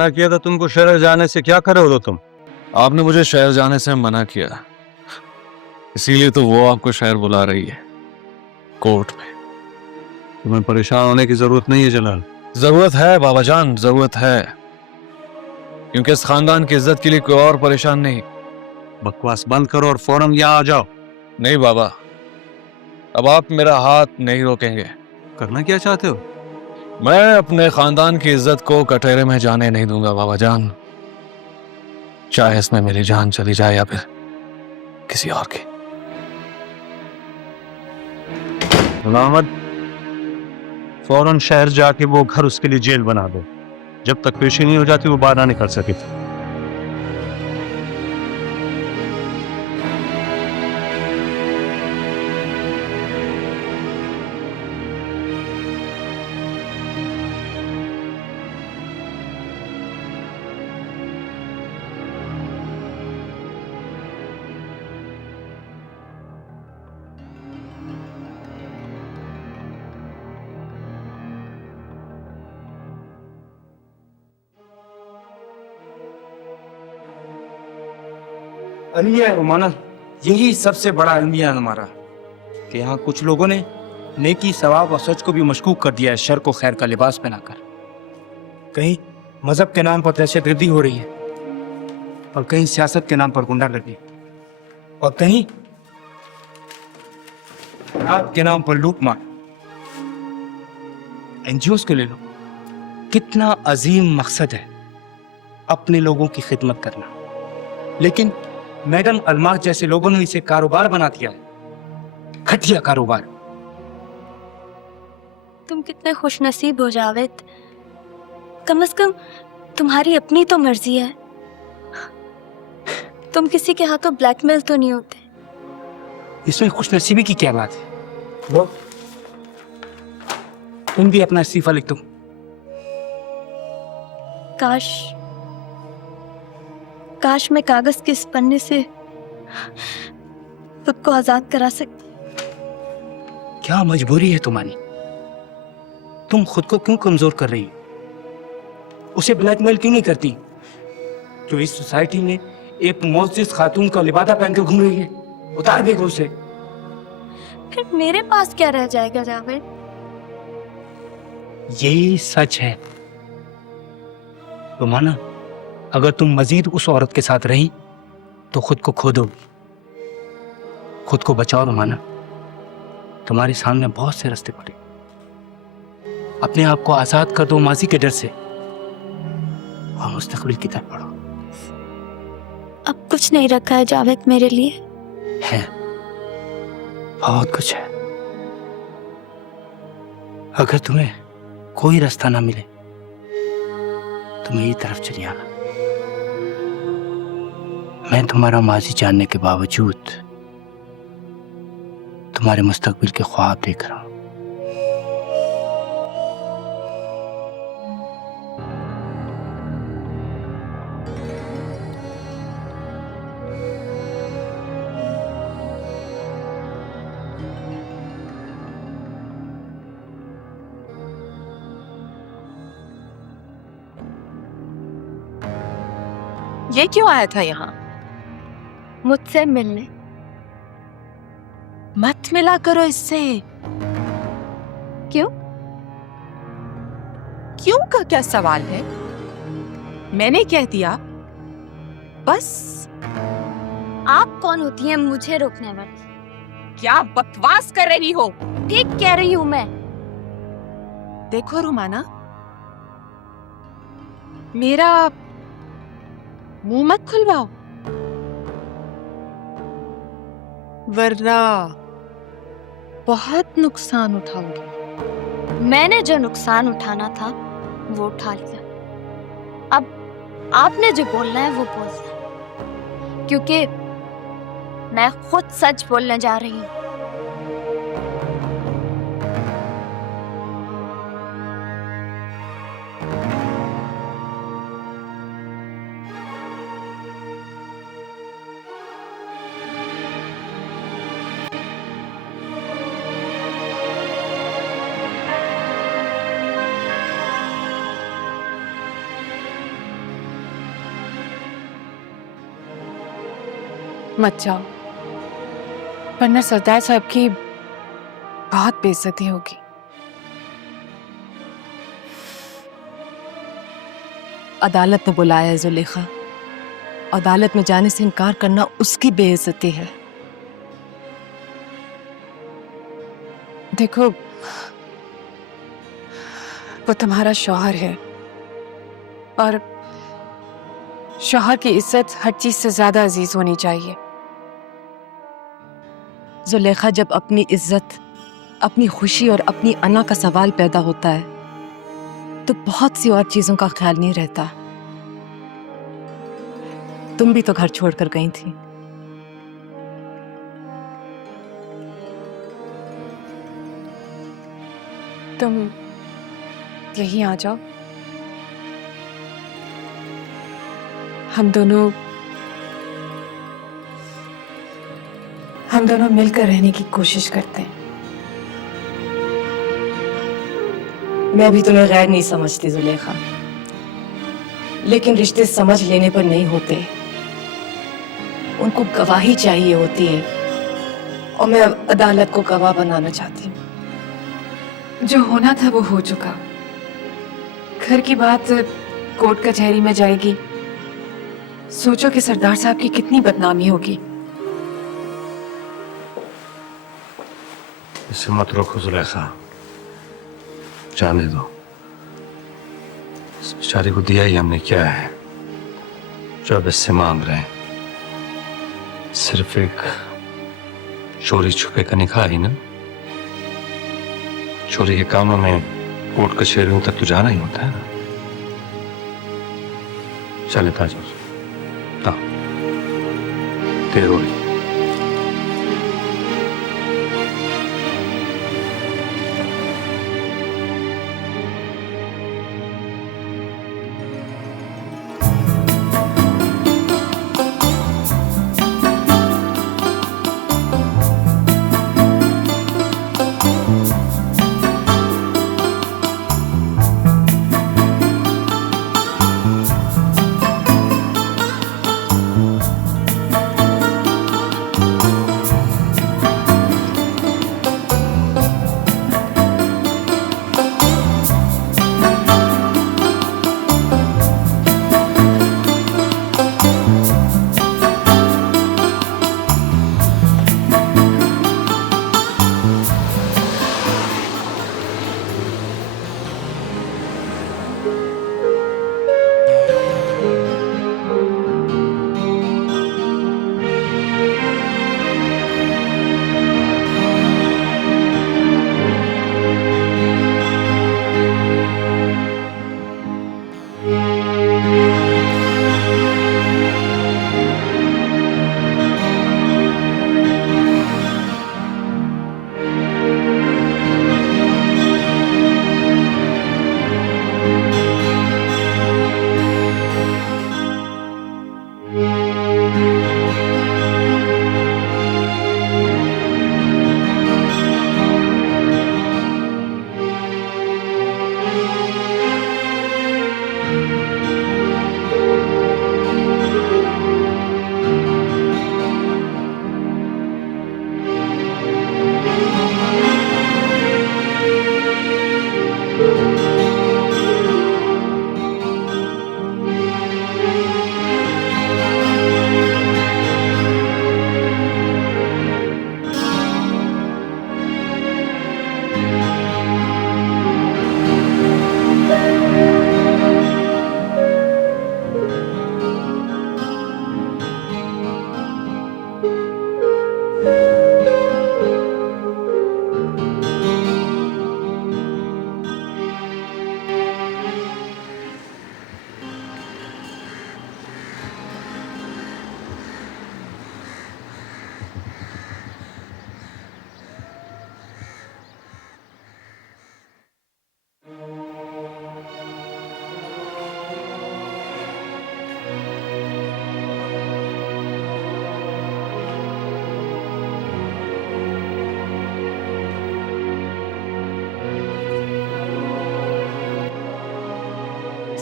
मना किया था तुमको शहर जाने से, क्या करे हो तुम? आपने मुझे शहर जाने से मना किया, इसीलिए तो वो आपको शहर बुला रही है, कोर्ट में। तुम्हें परेशान होने की जरूरत नहीं है जलाल। जरूरत है बाबा जान, जरूरत है, क्योंकि इस खानदान की इज्जत के लिए कोई और परेशान नहीं। बकवास बंद करो और फौरन यहाँ आ जाओ। नहीं बाबा, अब आप मेरा हाथ नहीं रोकेंगे। करना क्या चाहते हो? मैं अपने खानदान की इज्जत को कटहरे में जाने नहीं दूंगा बाबा जान, चाहे इसमें मेरी जान चली जाए या फिर किसी और की। मोहम्मद, फौरन शहर जाके वो घर उसके लिए जेल बना दो। जब तक पेशी नहीं हो जाती वो बाहर ना निकल सके। अलमिया रोमाना, यही सबसे बड़ा अलमिया है हमारा कि यहाँ कुछ लोगों ने नेकी, सवाब और सच को भी मशकूक कर दिया है, शर को खैर का लिबास पहनाकर। कहीं मजहब के नाम पर दहशतगर्दी हो रही है, और कहीं सियासत के नाम पर गुंडागर्दी, और कहीं रात के नाम पर लूटमार। एनजीओस के ले लो, कितना अजीम मकसद है अपने लोगों की खिदमत करना, लेकिन मैडम अलमार जैसे लोगों ने इसे कारोबार बना दिया है, घटिया कारोबार। तुम कितने खुशनसीब हो जावेद, कम से कम तुम्हारी अपनी तो मर्जी है। तुम किसी के हाथों ब्लैकमेल तो नहीं होते। इसमें खुशनसीबी की क्या बात है? वो तुम भी अपना इस्तीफा लिख दो। काश मैं कागज के इस पन्ने से खुद को आजाद करा सकती। क्या मजबूरी है तुम्हारी? तुम खुद को क्यों कमजोर कर रही हो? उसे ब्लैकमेल क्यों नहीं करती जो इस सोसाइटी में एक मोअज़्ज़िज़ खातून का लिबादा पहन के घूम रही है? उतार देगा उसे। फिर मेरे पास क्या रह जाएगा जावेद? यही सच है रोमाना, अगर तुम मजीद उस औरत के साथ रही तो खुद को खो दोगी। खुद को बचाओ रोमाना, तुम्हारे सामने बहुत से रास्ते पड़े। अपने आप को आजाद कर दो माजी के डर से और मुस्तकबिल की तरफ बढ़ो। अब कुछ नहीं रखा है जावेद मेरे लिए। है, बहुत कुछ है। अगर तुम्हें कोई रास्ता ना मिले तो मेरी तरफ चली आना। मैं तुम्हारा माजी जानने के बावजूद तुम्हारे मुस्तकबिल के ख्वाब देख रहा हूं। ये क्यों आया था यहाँ? मुझसे मिलने। मत मिला करो इससे। क्यों? क्यों का क्या सवाल है? मैंने कह दिया बस। आप कौन होती हैं मुझे रोकने वाली? क्या बकवास कर रही हो? ठीक कह रही हूं मैं। देखो रुमाना, मेरा मुंह मत खुलवाओ, वरना बहुत नुकसान उठाओगे। मैंने जो नुकसान उठाना था वो उठा लिया। अब आपने जो बोलना है वो बोलना, क्योंकि मैं खुद सच बोलने जा रही हूँ। मत जाओ, वरना सरदार साहब की बहुत बेइज्जती होगी। अदालत ने बुलाया है जुलेखा। अदालत में जाने से इनकार करना उसकी बेइज्जती है। देखो, वो तुम्हारा शौहर है और शौहर की इज्जत हर चीज से ज्यादा अजीज होनी चाहिए। जुलेखा, जब अपनी इज्जत, अपनी खुशी और अपनी अना का सवाल पैदा होता है तो बहुत सी और चीजों का ख्याल नहीं रहता। तुम भी तो घर छोड़कर गई थी। तुम यहीं आ जाओ, हम दोनों मिलकर रहने की कोशिश करते हैं। मैं भी तुम्हें गैर नहीं समझती जुलेखा, लेकिन रिश्ते समझ लेने पर नहीं होते, उनको गवाही चाहिए होती है, और मैं अब अदालत को गवाह बनाना चाहती हूँ। जो होना था वो हो चुका। घर की बात कोर्ट कचहरी में जाएगी। सोचो कि सरदार साहब की कितनी बदनामी होगी। इसे मत रोको जुलेखा, जाने दो। इस बेचारे को दिया ही हमने क्या है जो अब इससे मांग रहे हैं? सिर्फ एक चोरी छुपे का निकाह ही ना। चोरी के कामों में कोर्ट कचहरियों तक तो जाना ही होता है ना। चले ताजर, हाँ, देर हो रही।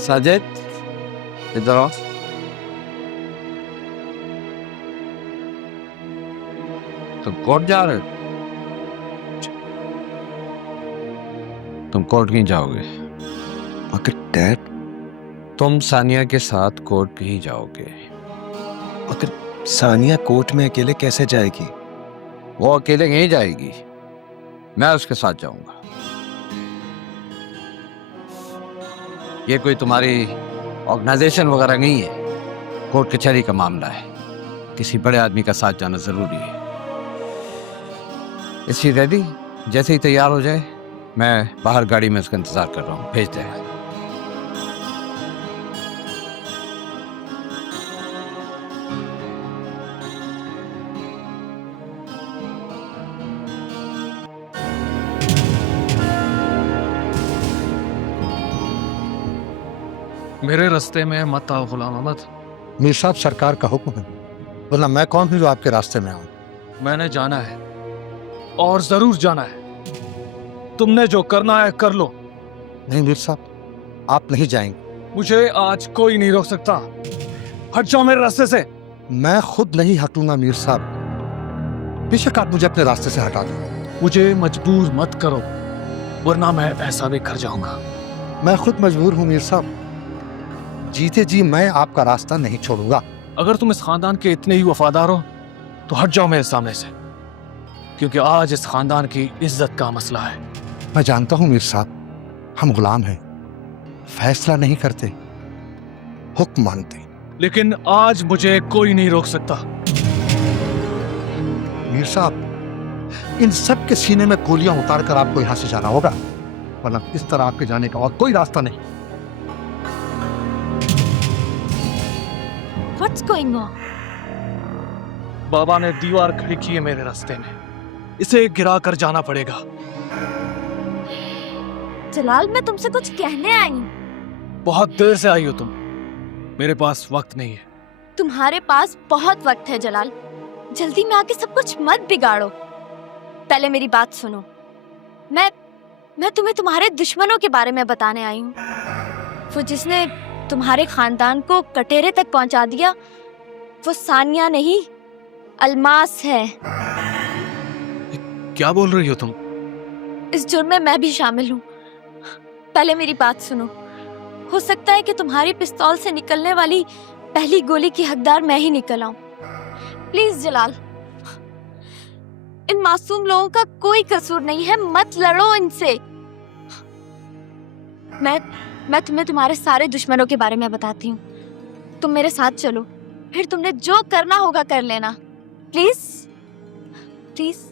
साजिद, इधर आओ। तुम कोर्ट जा रहे हो? तुम कोर्ट क्यों जाओगे? मगर डैड, तुम सानिया के साथ कोर्ट भी जाओगे। मगर सानिया कोर्ट में अकेले कैसे जाएगी? वो अकेले नहीं जाएगी, मैं उसके साथ जाऊंगा। ये कोई तुम्हारी ऑर्गेनाइजेशन वगैरह नहीं है, कोर्ट कचहरी का मामला है। किसी बड़े आदमी का साथ जाना जरूरी है। इसकी रेडी? जैसे ही तैयार हो जाए मैं बाहर गाड़ी में उसका इंतजार कर रहा हूँ, भेज देगा। मेरे रास्ते में मत आओ गुलाम अहमद। मीर साहब, सरकार का हुक्म है, वरना मैं कौन हूं जो आपके रास्ते में आऊं। मैंने जाना है और जरूर जाना है। तुमने जो करना है कर लो। नहीं मीर साहब, आप नहीं जाएंगे। मुझे आज कोई नहीं रोक सकता। हट जाओ मेरे रास्ते से। मैं खुद नहीं हटूंगा मीर साहब, बेशक आप मुझे अपने रास्ते से हटा दो। मुझे मजबूर मत करो, वरना मैं ऐसा भी कर जाऊंगा। मैं खुद मजबूर हूं मीर साहब, जीते जी मैं आपका रास्ता नहीं छोड़ूंगा। अगर तुम इस खानदान के इतने ही वफादार हो तो हट जाओ मेरे सामने से, क्योंकि आज इस खानदान की इज्जत का मसला है। मैं जानता हूं मीर साहब, हम गुलाम हैं, फैसला नहीं करते, हुक्म मानते। लेकिन आज मुझे कोई नहीं रोक सकता। मीर साहब, इन सब के सीने में गोलियां उतार कर आपको यहां से जाना होगा, वरना इस तरह आपके जाने का और कोई रास्ता नहीं। What's going on? बाबा ने दीवार खड़ी की है मेरे रास्ते में, इसे गिरा कर जाना पड़ेगा। जलाल, मैं तुमसे कुछ कहने आई हूँ। बहुत देर से आई हो तुम, मेरे पास वक्त नहीं है। तुम्हारे पास बहुत वक्त है जलाल, जल्दी में आके सब कुछ मत बिगाड़ो। पहले मेरी बात सुनो। मैं तुम्हें तुम्हारे दुश्मनों के बारे में बताने आई हूँ। वो जिसने तुम्हारे खानदान को कटेरे तक पहुंचा दिया, वो सानिया नहीं, अलमास है। क्या बोल रही हो तुम? इस जुर्म में मैं भी शामिल हूँ। पहले मेरी बात सुनो। हो सकता है कि तुम्हारी पिस्तौल से निकलने वाली पहली गोली की हकदार मैं ही निकल आऊं। प्लीज जलाल, इन मासूम लोगों का कोई कसूर नहीं है, मत लड़ो इनसे। मैं तुम्हें तुम्हारे सारे दुश्मनों के बारे में बताती हूँ। तुम मेरे साथ चलो, फिर तुमने जो करना होगा कर लेना। Please please.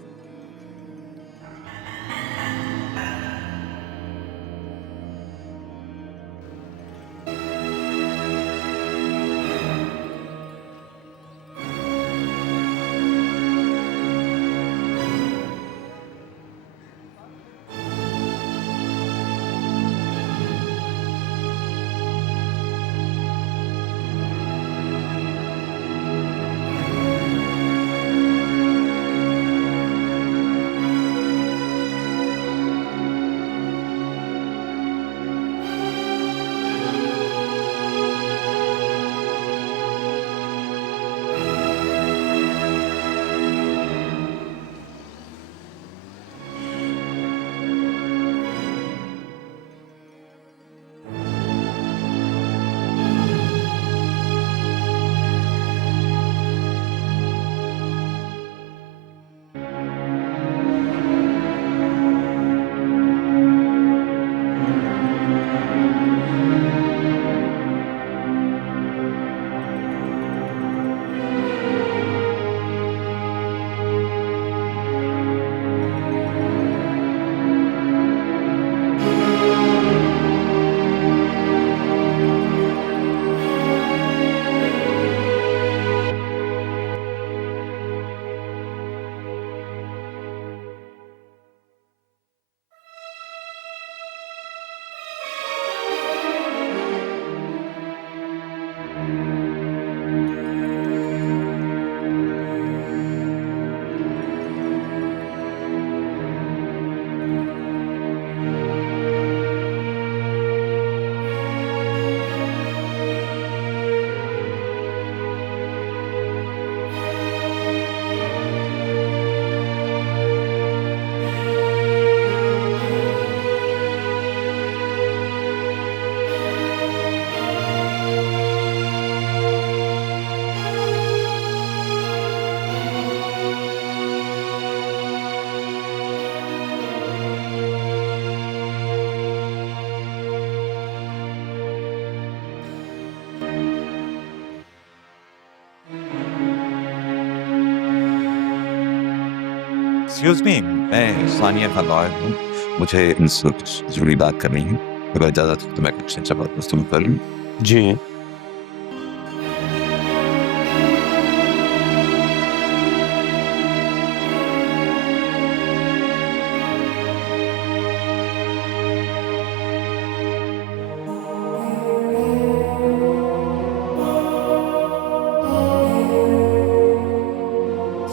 एक्सक्यूज मी, मैं सानिया का लॉयर हूँ। मुझे इनसे कुछ जरूरी बात करनी है। अगर इजाजत हो तो मैं कुछ अच्छा बात तुम कर लूँ। जी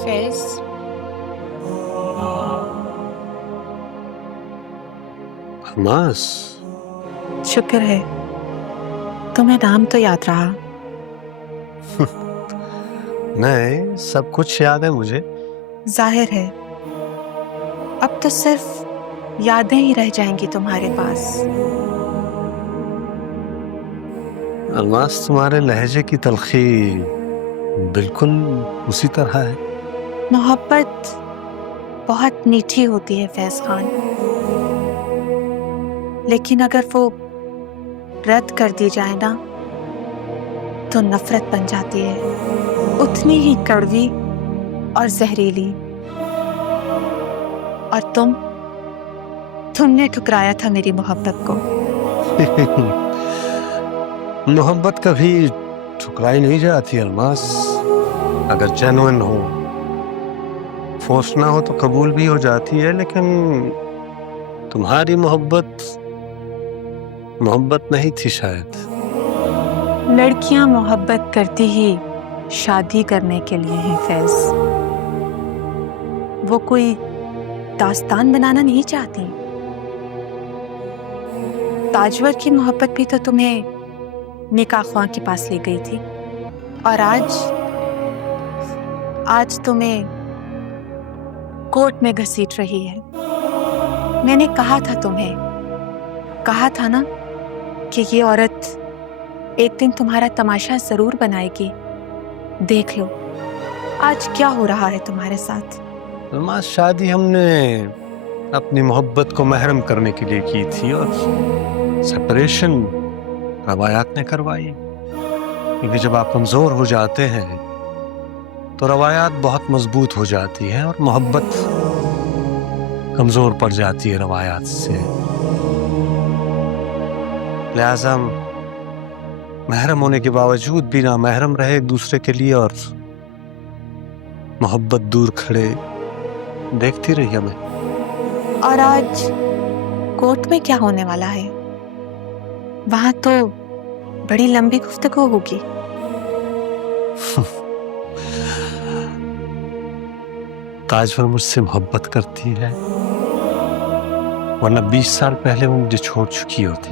फैज, मास, शुक्र है तुम्हें नाम तो याद रहा। नहीं, सब कुछ याद है मुझे। जाहिर है अब तो सिर्फ यादें ही रह जाएंगी तुम्हारे पास। अलमास, तुम्हारे लहजे की तलखी बिल्कुल उसी तरह है। मोहब्बत बहुत मीठी होती है फैज खान, लेकिन अगर वो रद्द कर दी जाए ना तो नफरत बन जाती है, उतनी ही कड़वी और जहरीली। और तुमने ठुकराया था मेरी मोहब्बत को। मोहब्बत कभी ठुकराई नहीं जाती अलमास। अगर जेन्युइन हो, फोर्स ना हो तो कबूल भी हो जाती है। लेकिन तुम्हारी मोहब्बत नहीं थी शायद। लड़कियां मोहब्बत करती ही शादी करने के लिए हैं फैज। वो कोई दास्तान बनाना नहीं चाहती। ताजवर की मोहब्बत भी तो तुम्हें निकाह ख्वां के पास ले गई थी, और आज तुम्हें कोर्ट में घसीट रही है। मैंने कहा था ना कि ये औरत एक दिन तुम्हारा तमाशा जरूर बनाएगी। देख लो आज क्या हो रहा है तुम्हारे साथ। अलमास, शादी हमने अपनी मोहब्बत को महरम करने के लिए की थी, और सेपरेशन रवायात ने करवाई। क्योंकि जब आप कमजोर हो जाते हैं तो रवायात बहुत मजबूत हो जाती है, और मोहब्बत कमजोर पड़ जाती है रवायात से। लिहाजा महरम होने के बावजूद भी ना महरम रहे एक दूसरे के लिए, और मोहब्बत दूर खड़े देखती रही हमें। और आज कोर्ट में क्या होने वाला है? वहां तो बड़ी लंबी गुफ्तगू होगी। ताजवर मुझसे मोहब्बत करती है, वरना 20 साल पहले वो मुझे छोड़ चुकी होती।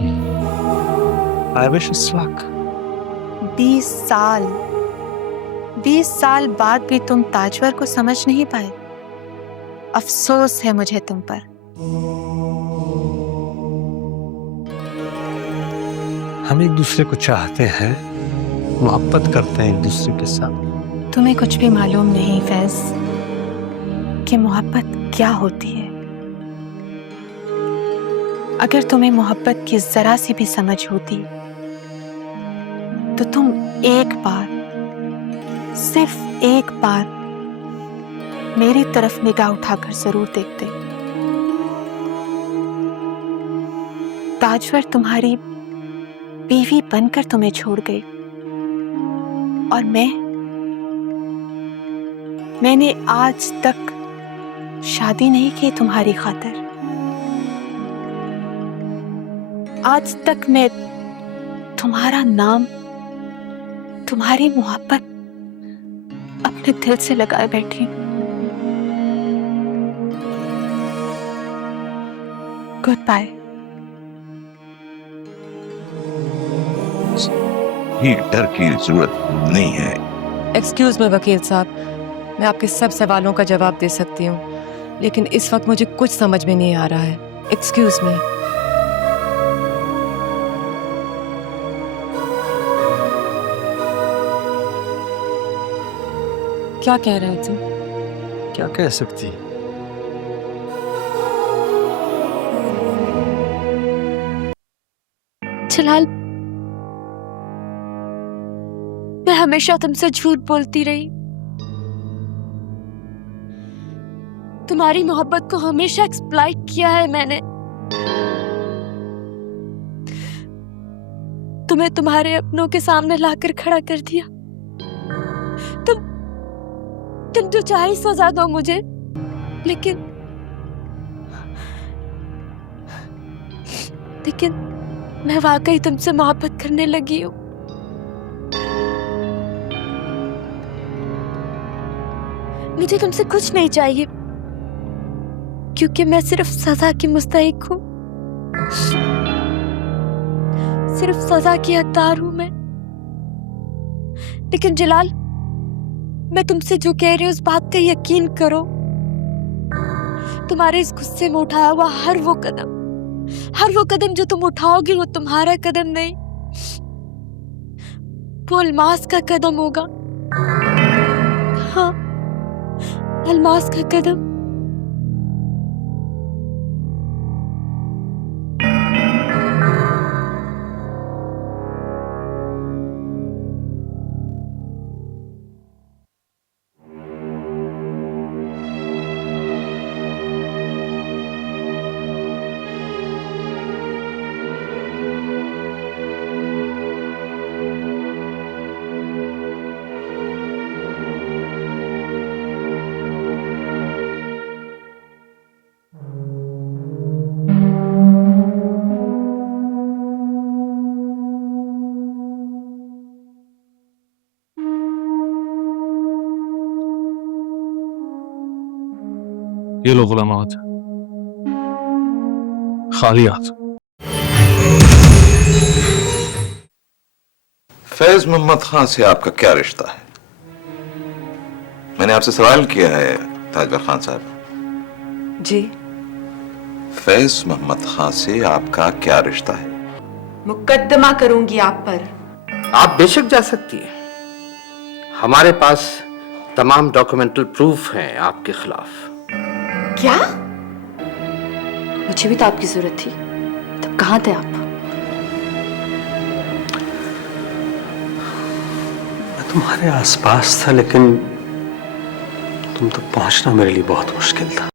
I wish us luck. 20 साल बाद भी तुम ताजवर को समझ नहीं पाए। अफसोस है मुझे तुम पर। हम एक दूसरे को चाहते हैं, मोहब्बत करते हैं एक दूसरे के साथ। तुम्हें कुछ भी मालूम नहीं फैज कि मोहब्बत क्या होती है। अगर तुम्हें मोहब्बत की जरा सी भी समझ होती तो तुम एक बार, सिर्फ एक बार मेरी तरफ निगाह उठाकर जरूर देखते। ताजवर तुम्हारी बीवी बनकर तुम्हें छोड़ गई, और मैंने आज तक शादी नहीं की तुम्हारी खातिर। आज तक मैं तुम्हारा नाम, तुम्हारी मोहब्बत अपने दिल से लगाए बैठी। Good bye. ये डर की जरूरत नहीं है। एक्सक्यूज मी वकील साहब, मैं आपके सब सवालों का जवाब दे सकती हूँ, लेकिन इस वक्त मुझे कुछ समझ में नहीं आ रहा है। Excuse me. क्या कह रहे थे? क्या कह सकती? जलाल, मैं हमेशा तुमसे झूठ बोलती रही। तुम्हारी मोहब्बत को हमेशा एक्सप्लॉइट किया है मैंने। तुम्हें तुम्हारे अपनों के सामने लाकर खड़ा कर दिया। तुम जो चाहे सजा दो मुझे, लेकिन मैं वाकई तुमसे मोहब्बत करने लगी हूँ। मुझे तुमसे कुछ नहीं चाहिए, क्योंकि मैं सिर्फ सजा की मुस्तहिक हूँ, सिर्फ सजा की हकदार हूं मैं। लेकिन जलाल, मैं तुमसे जो कह रही हूँ उस बात का यकीन करो। तुम्हारे इस गुस्से में उठाया हुआ हर वो कदम जो तुम उठाओगे वो तुम्हारा कदम नहीं, वो अलमास का कदम होगा। हाँ, अलमास का कदम। ये लो गुलाम अहमद, खाली हाथ। फैज मोहम्मद खान से आपका क्या रिश्ता है? मैंने आपसे सवाल किया है ताजवर खान साहब। जी, फैज मोहम्मद खान से आपका क्या रिश्ता है? मुकद्दमा करूंगी आप पर। आप बेशक जा सकती हैं। हमारे पास तमाम डॉक्यूमेंटल प्रूफ हैं आपके खिलाफ। क्या? मुझे भी तो आपकी जरूरत थी, तब कहाँ थे आप? मैं तुम्हारे आसपास था, लेकिन तुम तक पहुंचना मेरे लिए बहुत मुश्किल था।